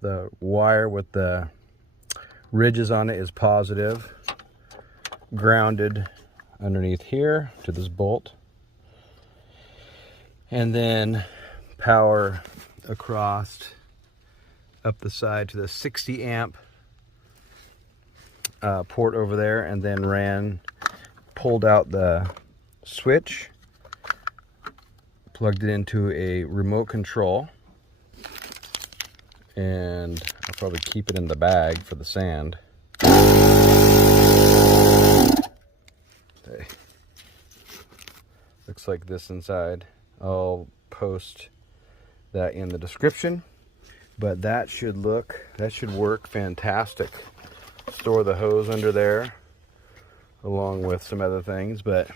The wire with the ridges on it is positive, grounded underneath here to this bolt, and then power across up the side to the 60 amp port over there, and then pulled out the switch, plugged it into a remote control, and I'll probably keep it in the bag for the sand. Okay. Looks like this inside. I'll post that in the description, but that should work fantastic. Store the hose under there along with some other things, but